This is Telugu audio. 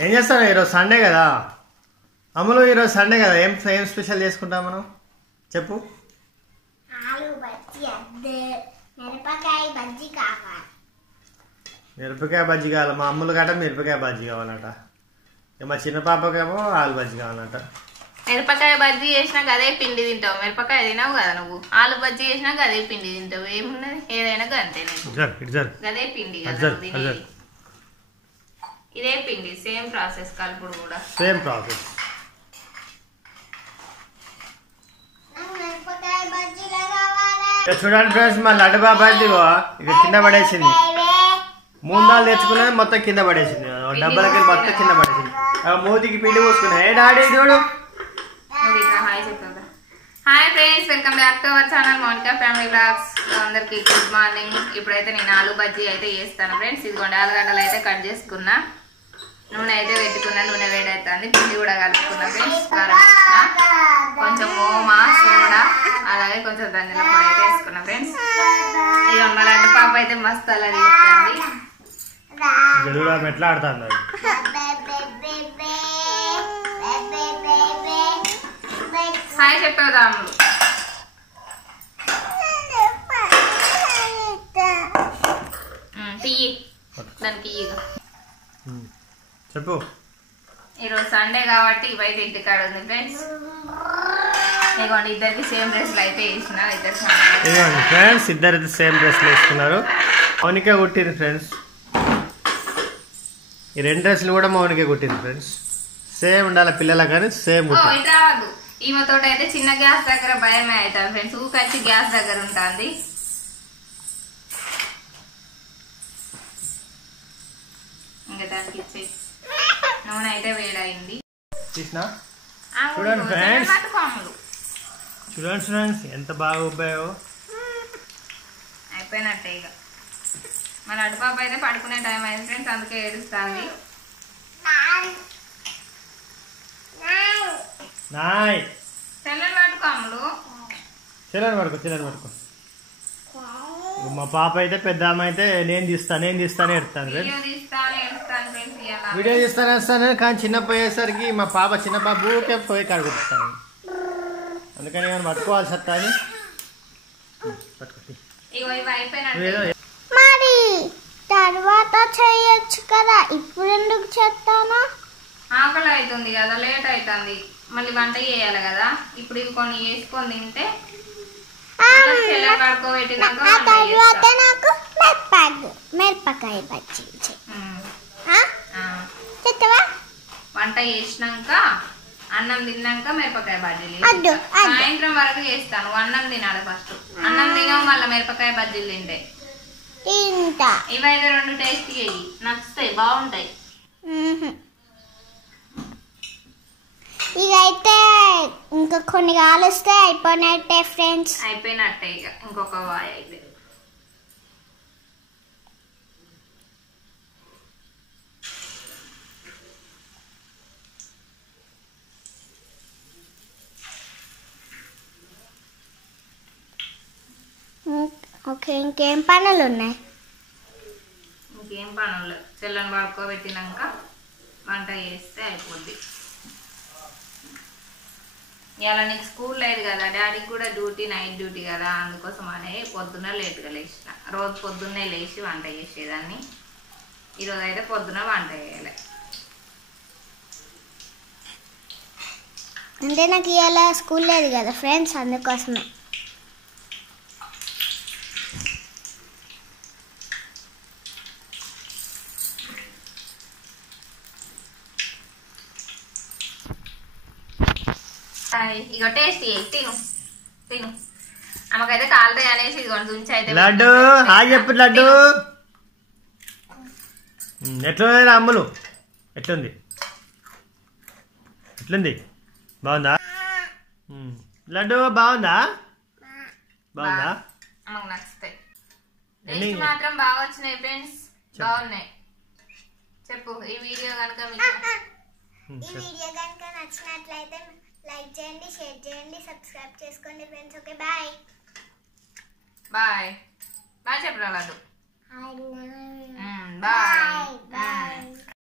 ఏం చేస్తాను ఈరోజు సండే కదా అమ్ములు, ఈరోజు సండే కదా, ఏం స్పెషల్ చేసుకుంటాం మనం చెప్పు. మిరపకాయ బజ్జీ కావాలి మా అమ్ములు గట, మిరపకాయ బజ్జీ కావాలట. మా చిన్న పాపకేమో ఆలు బజ్జీ కావాలట. మిరపకాయ బజ్జీ చేసినాక అదే పిండి తింటావు, మిరపకాయ తినావు కదా నువ్వు. ఆలు బజ్జీ చేసినాక అదే పిండి తింటావు, ఏమున్నది ఏదైనా అంతే. అదే పిండి కదా తినేది, ఇదే పిండి, సేమ్ ప్రాసెస్ కలుపుడు కూడా సేమ్ ప్రాసెస్. చూడండి ఫ్రెండ్స్, మా లడ్డు బాబాయ్ది ఇక కింద పడేసింది. 3 నాలుగు తెచ్చుకున్నది మొత్తం కింద పడేసింది, డబ్బాలకి మొత్తం కింద పడేసింది. మూతికి పిండి పోసుకున్నా. ఏ డాడీ చూడు. Hi friends, welcome back to our channel Mounika family vlogs. అందరికి గుడ్ మార్నింగ్. ఇప్పుడైతే నేను ఆలు బజ్జీ అయితే చేస్తాను ఫ్రెండ్స్. ఇదిగోండి ఆలుగడ్డలు అయితే కట్ చేసుకున్నా, నూనె అయితే పెట్టుకున్నా, నూనె వేడవుతుంది, పిండి కూడా కలుపుకున్నా ఫ్రెండ్స్. కొంచెం ఓమా, సోడా, అలాగే కొంచెం ధనియాల పొడి అయితే వేసుకున్నా ఫ్రెండ్స్. ఇక మా లడ్డు పాప అయితే మస్తు అలా చేస్తుంది. ఎట్లా ఆడుతుంది హాయ్ చెప్పేదాములు. తీయి దానికి ఇయ్యగా చెప్పు. ఈరోజు సండే కాబట్టి ఇవైతే ఇంటికాడ ఉంది ఫ్రెండ్స్. ఇదిగోండి ఇద్దరికి సేమ్ డ్రెస్లు అయితే వేసిన. ఇదిగోండి ఫ్రెండ్స్, ఇద్దరైతే సేమ్ డ్రెస్లు వేసుకున్నారు. మౌనికే కుట్టింది ఫ్రెండ్స్. ఈ 2 డ్రెస్సులు కూడా మౌనికే కుట్టింది ఫ్రెండ్స్. సేమ్ ఉండాలి పిల్లల కానీ సేమ్ కుట్టింది. రావద్దు ఈమెతో అయితే చిన్న గ్యాస్ దగ్గర భయమే అవుతుంది ఫ్రెండ్స్. ఊకొచ్చి గ్యాస్ దగ్గర ఉంటుంది. ఇంకా దానికి ఇచ్చే నూనె అయితే వేడైంది. చూడండి ఫ్రెండ్స్, చూడండి ఫ్రెండ్స్ ఎంత బాగా ఉబ్బాయో. అయిపోయినట్టే ఇక. మన అడుపాప అయితే పడుకునే టైం అయింది ఫ్రెండ్స్, అందుకే ఏడుస్తుంది. చెల్లెని పట్టుకోములు, చెల్లెని పడుకో. మా పాప అయితే పెద్ద అమ్మ అయితే నేను తీస్తానే ఎడతాను. వీడియో తీస్తాను కానీ చిన్న పోయేసరికి మా పాప చిన్న పాప ఊకే పోయి కడుగుతాను. అందుకని నేను పట్టుకోవాల్సి వస్తా అని మరి తర్వాత చేయొచ్చు కదా, ఇప్పుడు ఎందుకు చేస్తాను? ఆకలి అవుతుంది కదా, లేట్ అవుతుంది, మళ్ళీ వంట చేయాలి కదా. ఇప్పుడు ఇవి కొన్ని వేసుకొని తింటే మిరపకాయ బజ్జీ వంట చేసినాక అన్నం తిన్నాక మిరపకాయ బజ్జీలు సాయంత్రం వరకు చేస్తాను. అన్నం తినాలి ఫస్ట్, అన్నం తినాము మళ్ళీ మిరపకాయ బజ్జీలు తింటే. ఇవైతే 2 టేస్ట్ అయ్యి నచ్చుతాయి, బాగుంటాయి. ఇదైతే ఇంకా కొన్ని కాలుస్తే అయిపోయినట్టే ఫ్రెండ్స్. అయిపోయినట్టే ఇక ఇంకొక వాయి అయితే. ఓకే, ఇంకేం పనులు ఉన్నాయి? ఇంకేం పనులు, చెల్లని పడుకోబెట్టినాక వంట చేస్తే అయిపోద్ది. ఇలా నీకు స్కూల్ లేదు కదా, డాడీకి కూడా డ్యూటీ, నైట్ డ్యూటీ కదా, అందుకోసం అనే పొద్దున్న లేట్గా లేచిన. రోజు పొద్దున్నే లేచి వంట చేసేదాన్ని. ఈరోజు అయితే పొద్దున వంట చేయాలి. అంటే నాకు ఇలా స్కూల్ లేదు కదా ఫ్రెండ్స్, అందుకోసమే. ఇక టేస్ట్ తిను తిను. ఆమెకైతే కాలుతాయి అనేసి ఇదిగోండి దుంచి అయితే. లడ్డు హాయ్ చెప్పు. లడ్డు ఎట్లుంది అమ్ములు? ఎట్లుంది బాగుందా? లడ్డు బాగుందా? ఆమెకు నచ్చుతాయి. టేస్ట్ మాత్రం బాగా వచ్చినాయి ఫ్రెండ్స్, బాగున్నాయి. చెప్పు. ఈ వీడియో కనుక నచ్చినట్లయితే లైక్ చేయండి, షేర్ చేయండి, సబ్స్క్రైబ్ చేసుకోండి ఫ్రెండ్స్. Okay bye bye. చెప్పరా లడ్డు. బాయ్.